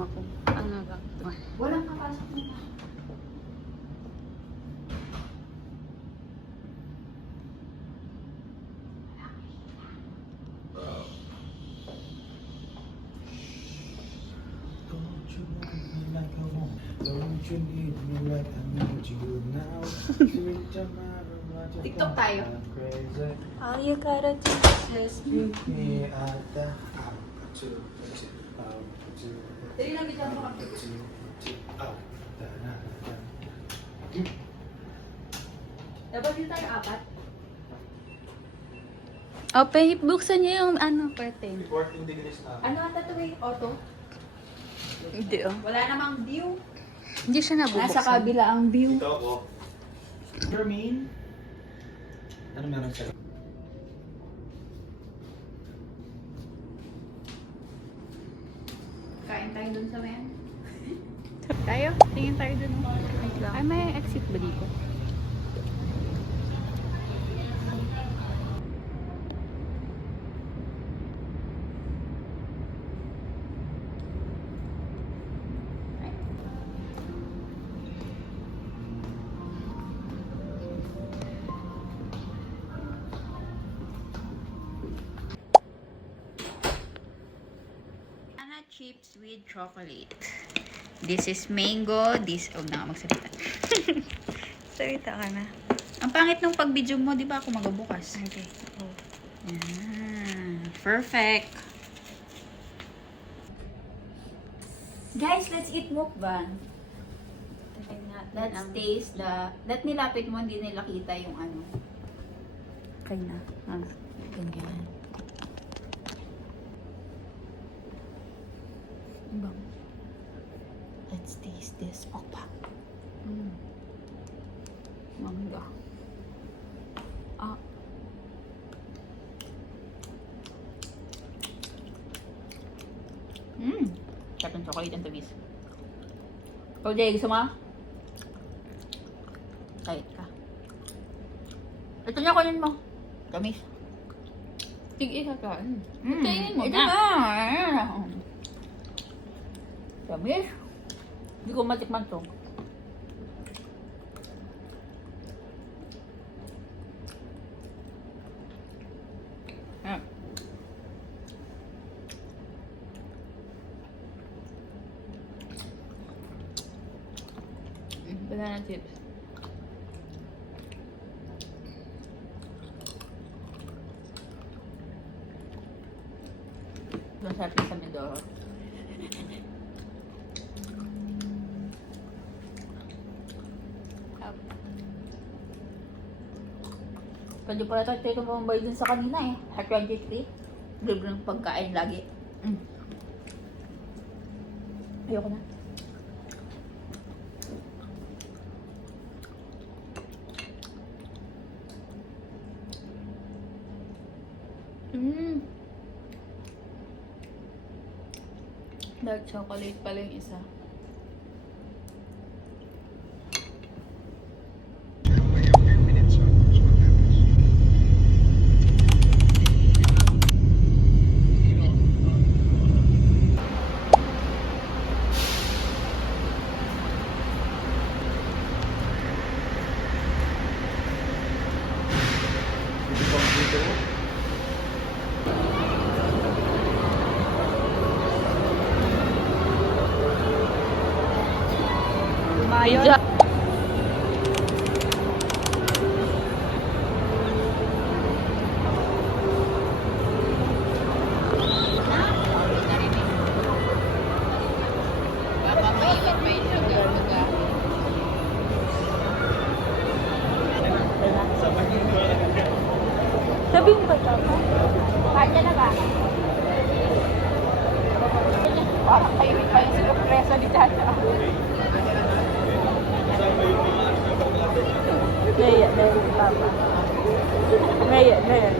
kasama ko. Ano lang to? Walang kapasok na. Don't you need me like I need you now? TikTok tayo. All you gotta do is just Me at the Dali lang kita mo kami. Dapat din tayo apat. Open, buksan niyo yung ano, curtain. 14 degrees na. Ano ang tatuwi? Auto? Hindi oh. Wala namang view. Hindi siya nabubuksan. Nasa kabila ang view. Ito ako. Hermine? Ano meron siya? Kain tayo dun sa mayan. Tayo? Tingin tayo dun. Wait lang. Ay, may exit ba dito? Chips with chocolate. This is mango. This, huwag na nga magsalita. Salita ka na. Ang pangit nung pag-video mo, di ba ako magabukas? Okay. Oh. Yan. Perfect. Guys, let's eat mukbang. Let's taste the... That nilapit mo, hindi nila kita yung ano. Kaya na. Ganyan. Bang. Let's taste this mukbang. Mangga. Ah. Sarap ng chocolate and tabis. Ikaw, Jay, gusto mo? Kahit ka. Ito niya, kunin mo. Tamis. Tig-isa ka. Tingin mo ito na. na. Tamis. Hindi ko matikman to. Banana chips. Masarap sa Mindoro. Pwede pala tayo tumambay dun sa kanina eh. At 23. Libre ng pagkain lagi. Ayoko na. Dark chocolate pala yung isa. Mayon. Sabihin ba ito? Kanya na ba? Parang kayo yung sinupresa ni Tata. Naya, naya si Papa. Naya, naya.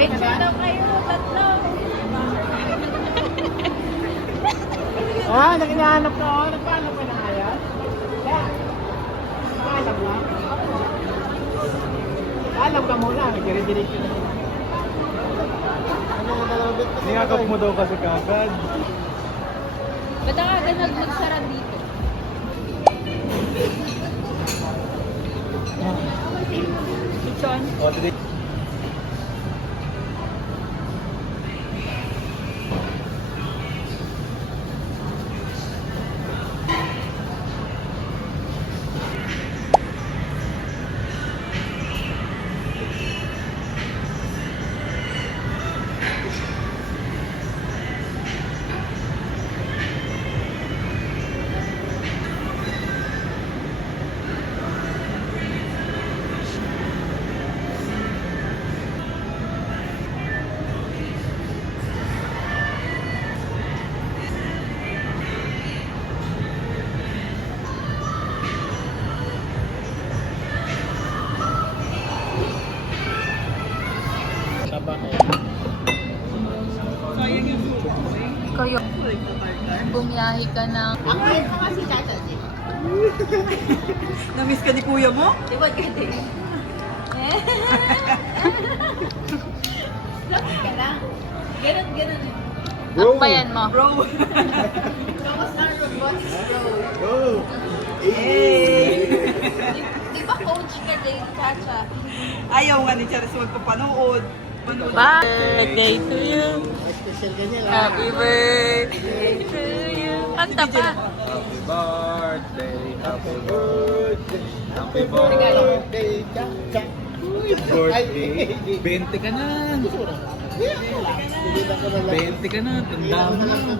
Picture daw kayo, tatlo. Ah, nakinahanap ka ako. Nagpahanap ka na kaya? Yeah. Nakahanap na? Nakahanap ka muna. Nagre-direct na. Niyakap mo daw kasi kagad. Ba't ang agad magsara dito? Chichon? O, today. Kayo. Bumiyahe ka ng... Ang kahit mga si Chacha J. Na-miss ka ni kuya mo? Di ba ganda eh? Lapit ka lang. Ganun. Akbayan mo. Bro. Kamusta ang robots, bro? Oh! Di ba coach ka din, Chacha? Ayaw nga ni Charis magpapanood. Birthday to you. Special ka niya lang. Happy birthday to you. Kanta pa. Happy birthday, happy birthday, happy Birthday, Jack, Jack. birthday. 20 ka na. 20 ka na, tanda mo na.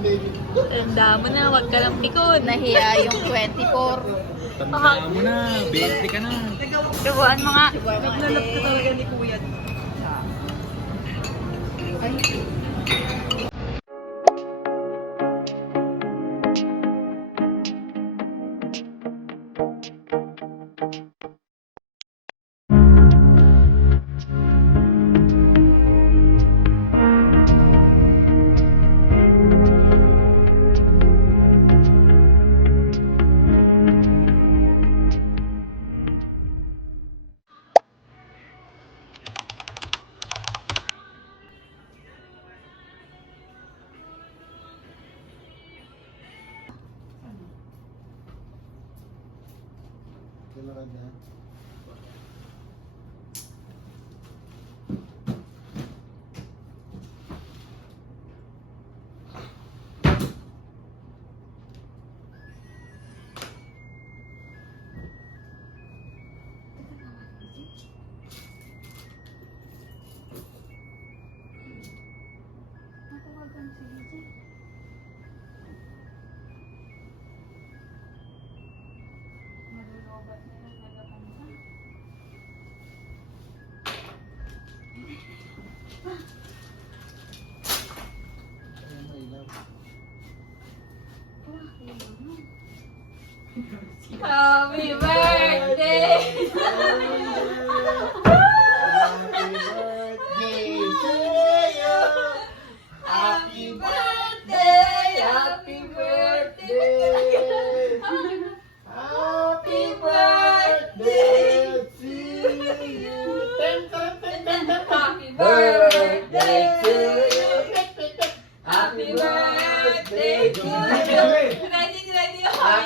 Tanda mo na, wag ka lang pikon. Nahiya yung 24. Tanda mo na, 20 ka na. Subuan mo nga. Naglalap ka talaga ni kuya. Happy birthday! Happy birthday! Happy birthday! Happy birthday to you! Happy birthday to you! Happy birthday to you! Ready, happy birthday!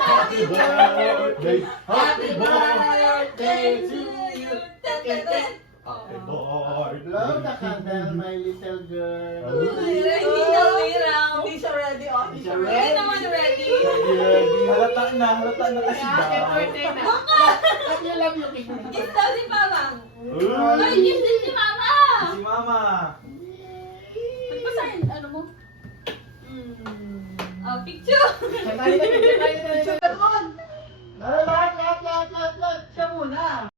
Happy birthday! Happy birthday to you! Happy birthday! Blow the candle, my little girl. Hindi siya ready, oh. Hindi siya ready. Hindi naman ready. Halata na kasi Happy daw. birthday na. Love you, love you, King. Gift daw si Mama. Uy! Ay, gift din si Mama. Si Mama. Basahin, ano mo? Picture. Lahat. Siya muna.